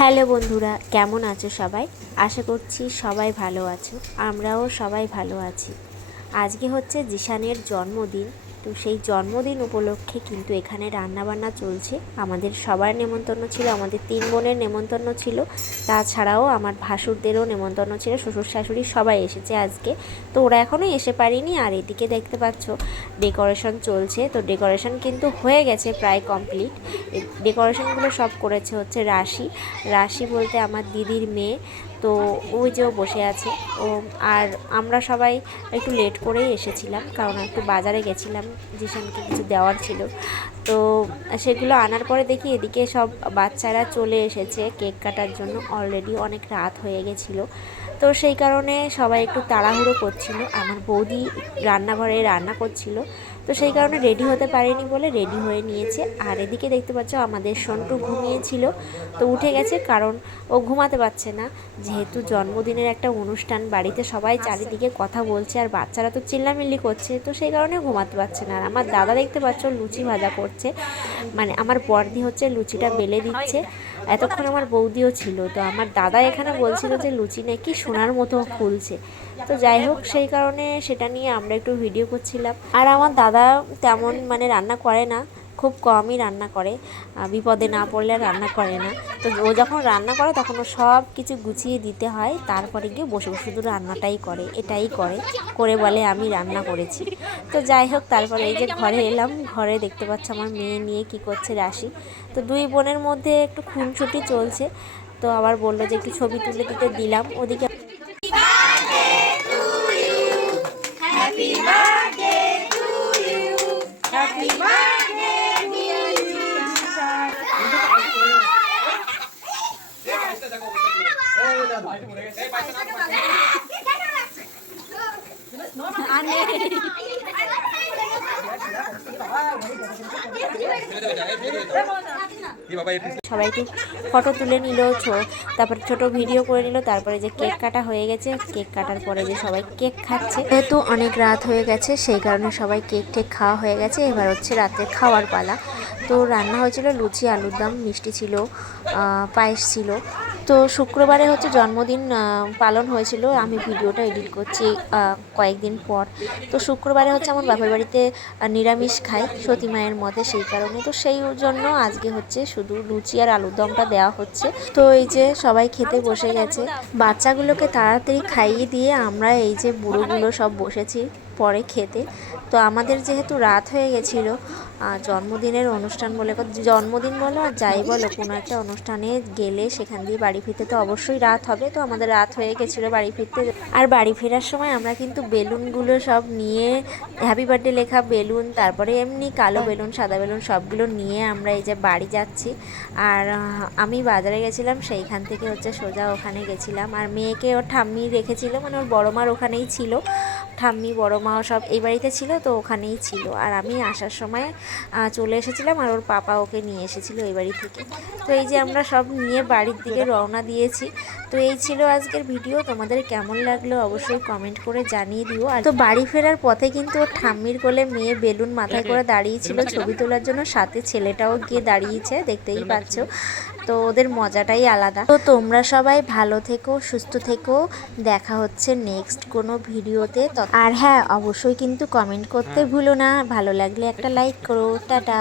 Hello বন্ধুরা, কেমন আছো সবাই? আশা করছি সবাই ভালো আছো। আমরাও সবাই ভালো আছি। আজকে হচ্ছে জিশানের জন্মদিন। তো সেই জন্মদিন উপলক্ষে কিন্তু এখানে রান্নাবান্না চলছে। আমাদের সবার নেমন্তন্ন ছিল, আমাদের 3 বোনের নেমন্তন্ন ছিল। তাছাড়াও আমার ভাসুরদেরও নেমন্তন্ন ছিল, শ্বশুর শাশুড়ি সবাই এসেছে আজকে। তো ওরা এখনও এসে পারেনি। আর এদিকে দেখতে পাচ্ছ ডেকোরেশন চলছে। তো ডেকোরেশন কিন্তু হয়ে গেছে, প্রায় কমপ্লিট। ডেকোরেশনগুলো সব করেছে হচ্ছে রাশি। রাশি বলতে আমার দিদির মেয়ে। তো ওই যে ও বসে আছে ও। আর আমরা সবাই একটু লেট করেই এসেছিলাম, কারণ একটু বাজারে গেছিলাম, জিশানকে কিছু দেওয়ার ছিল। তো সেগুলো আনার পরে দেখি এদিকে সব বাচ্চারা চলে এসেছে কেক কাটার জন্য। অলরেডি অনেক রাত হয়ে গেছিলো। তো সেই কারণে সবাই একটু তাড়াহুড়ো করছিল। আমার বৌদি রান্নাঘরে রান্না করছিল, তো সেই কারণে রেডি হতে পারেনি বলে রেডি হয়ে নিয়েছে। আর এদিকে দেখতে পাচ্ছ আমাদের সন্টু ঘুমিয়েছিল, তো উঠে গেছে, কারণ ও ঘুমাতে পারছে না। যেহেতু জন্মদিনের একটা অনুষ্ঠান, বাড়িতে সবাই চারিদিকে কথা বলছে আর বাচ্চারা তো চিল্লামিল্লি করছে, তো সেই কারণে ঘুমাতে পারছে না। আর আমার দাদা দেখতে পাচ্ছ লুচি ভাজা করছে, মানে আমার বর্দি হচ্ছে লুচিটা বেলে দিচ্ছে। এতক্ষণ আমার বৌদিও ছিল। তো আমার দাদা এখানে বলছিল যে লুচি নাকি সোনার মতো ফুলছে। তো যাই হোক, সেই কারণে সেটা নিয়ে আমরা একটু ভিডিও করছিলাম। আর আমার দাদা তেমন মানে রান্না করে না, খুব কমই রান্না করে। বিপদে না পড়লে রান্না করে না। তো ও যখন রান্না করে তখন ও সব কিছু গুছিয়ে দিতে হয়, তারপরে গিয়ে বসে বসে শুধু রান্নাটাই করে, এটাই করে বলে আমি রান্না করেছি। তো যাই হোক, তারপরে এই যে ঘরে এলাম। ঘরে দেখতে পাচ্ছ আমার মেয়ে নিয়ে কি করছে রাশি। তো 2 বোনের মধ্যে একটু খুনসুটি চলছে। তো আবার বললো যে একটু ছবি তুলে দিতে দিলাম ওদিকে। সবাই একটু ফটো তুলে নিল, তারপরে ছোট ভিডিও করে নিল। তারপরে যে কেক কাটা হয়ে গেছে, কেক কাটার পরে যে সবাই কেক খাচ্ছে। যেহেতু অনেক রাত হয়ে গেছে সেই কারণে সবাই কেক টেক খাওয়া হয়ে গেছে। এবার হচ্ছে রাতে খাওয়ার পালা। তো রান্না হয়েছিল লুচি, আলুর দম, মিষ্টি ছিল, পায়েস ছিল। তো শুক্রবারে হচ্ছে জন্মদিন পালন হয়েছিল। আমি ভিডিওটা এডিট করছি কয়েকদিন পর। তো শুক্রবারে হচ্ছে আমার বাপের বাড়িতে নিরামিষ খাই সতী মায়ের মতে, সেই কারণে। তো সেই জন্য আজকে হচ্ছে শুধু লুচি আর আলুর দমটা দেওয়া হচ্ছে। তো এই যে সবাই খেতে বসে গেছে। বাচ্চাগুলোকে তাড়াতাড়ি খাইয়ে দিয়ে আমরা এই যে বুড়োগুলো সব বসেছি পরে খেতে। তো আমাদের যেহেতু রাত হয়ে গেছিলো, জন্মদিনের অনুষ্ঠান বলে, জন্মদিন বলো আর যাই বলো, কোনো একটা অনুষ্ঠানে গেলে সেখান দিয়ে বাড়ি ফিরতে তো অবশ্যই রাত হবে। তো আমাদের রাত হয়ে গেছিলো বাড়ি ফিরতে। আর বাড়ি ফেরার সময় আমরা কিন্তু বেলুনগুলো সব নিয়ে, হ্যাপি বার্থডে লেখা বেলুন, তারপরে এমনি কালো বেলুন, সাদা বেলুন, সবগুলো নিয়ে আমরা এই যে বাড়ি যাচ্ছি। আর আমি বাজারে গেছিলাম, সেইখান থেকে হচ্ছে সোজা ওখানে গেছিলাম। আর মেয়েকে ওর ঠাম্মি রেখেছিল, মানে ওর বড় মার ওখানেই ছিল। ঠাম্মি বড় মাও সব এই বাড়িতে ছিল, তো ওখানেই ছিল। আর আমি আসার সময় চলে এসেছিলাম, আর ওর পাপা ওকে নিয়ে এসেছিলো এই বাড়ি থেকে। তো এই যে আমরা সব নিয়ে বাড়ির দিকে রওনা দিয়েছি। তো এই ছিল আজকের ভিডিও। তোমাদের কেমন লাগলো অবশ্যই কমেন্ট করে জানিয়ে দিও। আর তো বাড়ি ফেরার পথে কিন্তু ওর ঠাম্মির কোলে মেয়ে বেলুন মাথায় করে দাঁড়িয়েছিল ছবি তোলার জন্য, সাথে ছেলেটাও গিয়ে দাঁড়িয়েছে, দেখতেই পাচ্ছ। তো ওদের মজাটাই আলাদা। তো তোমরা সবাই ভালো থেকো, সুস্থ থেকো। দেখা হচ্ছে নেক্সট কোনো ভিডিওতে। আর হ্যাঁ, অবশ্যই কিন্তু কমেন্ট করতে ভুলো না। ভালো লাগলে একটা লাইক করো। টাটা।